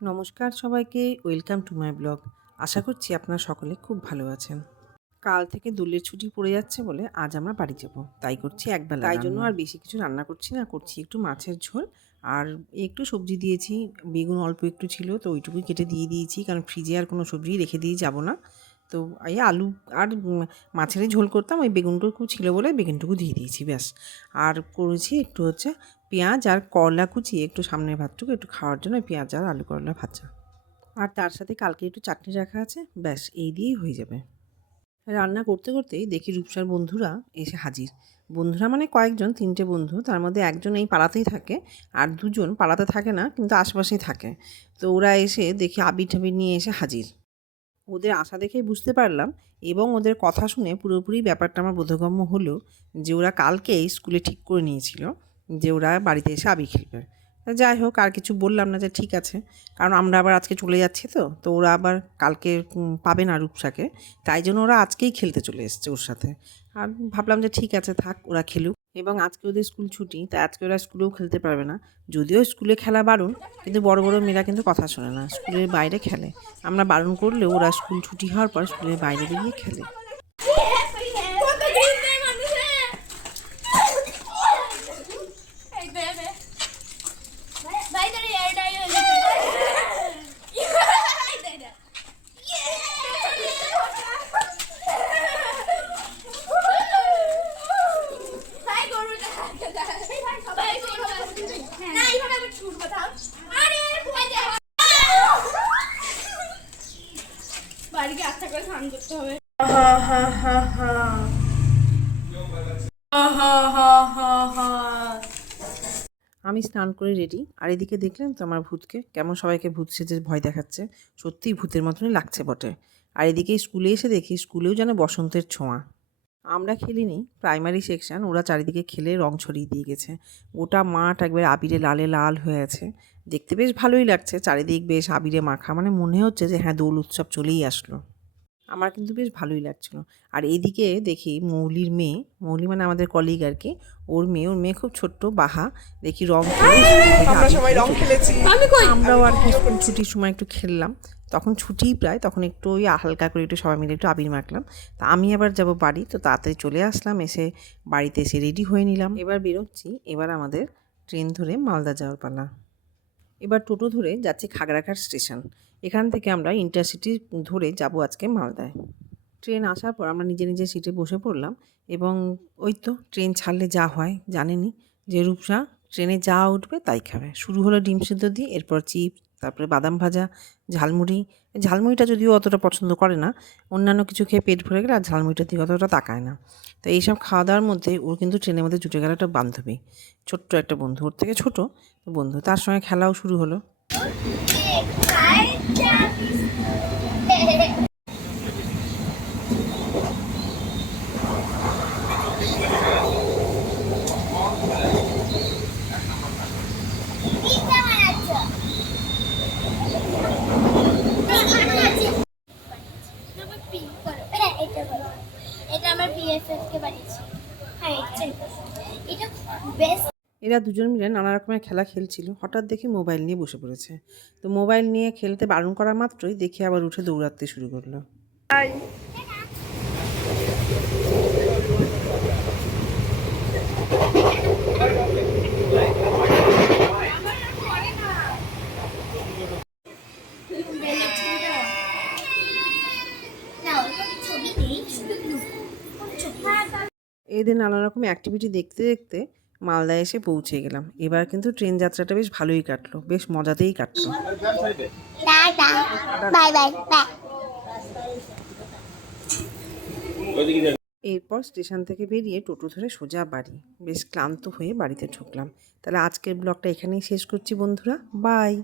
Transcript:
নমস্কার সবাইকে, welcome to my blog. আশা করছি আপনারা সকলে খুব ভালো আছেন। কাল থেকে দোলের ছুটি পড়ে যাচ্ছে বলে আজ আমরা বাড়ি যাব, তাই করছি একবেলা। তাই জন্য আর বেশি কিছু রান্না করছি না, করছি একটু মাছের ঝোল আর একটু সবজি দিয়েছি। বেগুন অল্প একটু ছিল তো ওইটুকুই কেটে দিয়ে দিয়েছি, কারণ ফ্রিজে আর কোনো সবজি রেখে দিয়ে যাব না। তো এই আলু আর মাছেরই ঝোল করতাম, ওই বেগুনটুকু ছিল বলে বেগুনটুকু দিয়ে দিয়েছি ব্যাস। আর করেছি একটু পেঁয়াজ আর করলা কুচিয়ে একটু সামনের ভাতটুকু একটু খাওয়ার জন্য পেঁয়াজ আর আলু করলা ভাজা। আর তার সাথে কালকে একটু চাটনি রাখা আছে, ব্যাস এই দিয়েই হয়ে যাবে। রান্না করতে করতেই দেখি রূপসার বন্ধুরা এসে হাজির। বন্ধুরা মানে কয়েকজন, 3টে বন্ধু, তার মধ্যে একজন এই পাড়াতেই থাকে আর দুজন পাড়াতে থাকে না কিন্তু আশপাশেই থাকে। তো ওরা এসে দেখি আবির ঠাবির নিয়ে এসে হাজির। ওদের আসা দেখেই বুঝতে পারলাম এবং ওদের কথা শুনে পুরোপুরি ব্যাপারটা আমার বোধগম্য হলো যে ওরা কালকেই স্কুলে ঠিক করে নিয়েছিল যে ওরা বাড়িতে এসে আবির খেলবে। যাই হোক, আর কিছু বললাম না, যে ঠিক আছে, কারণ আমরা আবার আজকে চলে যাচ্ছি, তো ওরা আবার কালকে পাবে না রূপসাকে, তাই জন্য ওরা আজকেই খেলতে চলে এসছে ওর সাথে। আর ভাবলাম যে ঠিক আছে, থাক ওরা খেলুক। এবং আজকে ওদের স্কুল ছুটি, তাই আজকে ওরা স্কুলেও খেলতে পারবে না। যদিও স্কুলে খেলা বারণ, কিন্তু বড় বড় মেয়েরা কিন্তু কথা শোনে না, স্কুলের বাইরে খেলে। আমরা বারণ করলেও ওরা স্কুল ছুটি হওয়ার পর স্কুলের বাইরে বেরিয়ে খেলে। বাড়িকে আচ্ছা করে স্নান করতে হবে। আমি স্নান করে রেডি, আর এদিকে দেখলেন তো আমার ভূতকে কেমন সবাইকে ভূত সেজে ভয় দেখাচ্ছে। সত্যিই ভূতের মতনই লাগছে বটে। আর এদিকে স্কুলে এসে দেখি স্কুলেও যেন বসন্তের ছোঁয়া। আমরা খেলিনি, প্রাইমারি সেকশন, ওরা চারিদিকে খেলে রং ছড়িয়ে দিয়ে গেছে। গোটা মাঠ একবার আবিরে লালে লাল হয়ে আছে। দেখতে বেশ ভালোই লাগছে, চারিদিক বেশ আবিরে মাখা, মানে মনে হচ্ছে যে হ্যাঁ, দোল উৎসব চলেই আসলো। আমার কিন্তু বেশ ভালোই লাগছিলো। আর এদিকে দেখি মৌলির মেয়ে, মৌলি মানে আমাদের কলিগ আর কি, ওর মেয়ে খুব ছোট্ট বাহা, দেখি রং আমরা সবাই রং খেলেছি। আমরাও আর কি স্কুল ছুটির সময় একটু খেললাম। তখন ছুটিই প্রায়, তখন একটু ওই হালকা করে একটু সবাই মিলে একটু আবির মাখলাম। তা আমি আবার যাব বাড়ি, তো তাড়াতাড়ি চলে আসলাম, এসে বাড়িতে এসে রেডি হয়ে নিলাম। এবার বেরোচ্ছি, এবার আমাদের ট্রেন ধরে মালদা যাওয়ার পালা। এবার টোটো ধরে যাচ্ছি খাগড়াঘাট স্টেশন। এখান থেকে আমরা ইন্টারসিটি ধরে যাব আজকে মালদায়। ট্রেন আসার পর আমরা নিজে নিজে সিটে বসে পড়লাম এবং ওই তো ট্রেন ছাড়লে যা হয় জানেনই, যে রূপসা ট্রেনে যা উঠবে তাই খাবে। শুরু হলো ডিম সিদ্ধ দিয়ে, এরপর চিপস, তারপরে বাদাম ভাজা, ঝালমুড়ি। ঝালমুড়িটা যদিও অতটা পছন্দ করে না, অন্যান্য কিছু খেয়ে পেট ভরে গেলে আর ঝালমুড়িটার দিকে অতটা তাকায় না। তো এইসব খাওয়া দাওয়ার মধ্যে ওর কিন্তু ট্রেনের মধ্যে জুটে গেল একটা বান্ধবী, ছোট্ট একটা বন্ধু, ওর থেকে ছোটো বন্ধু, তার সঙ্গে খেলাও শুরু হলো। এরা দুজন মিলে নানা রকমের খেলা খেলছিল, হঠাৎ দেখি মোবাইল নিয়ে বসে পড়েছে। তো মোবাইল নিয়ে খেলতে বারণ করা মাত্রই দেখি আবার উঠে দৌড়াতে শুরু করলো। এদের নানা রকম অ্যাক্টিভিটি দেখতে দেখতে মালদায় এসে পৌঁছে গেলাম। এবার কিন্তু ট্রেন যাত্রাটা বেশ ভালোই কাটলো, বেশ মজাতেই কাটলো। এরপর স্টেশন থেকে বেরিয়ে টোটো ধরে সোজা বাড়ি। বেশ ক্লান্ত হয়ে বাড়িতে ঢুকলাম। তাহলে আজকের ব্লগটা এখানেই শেষ করছি বন্ধুরা, বাই।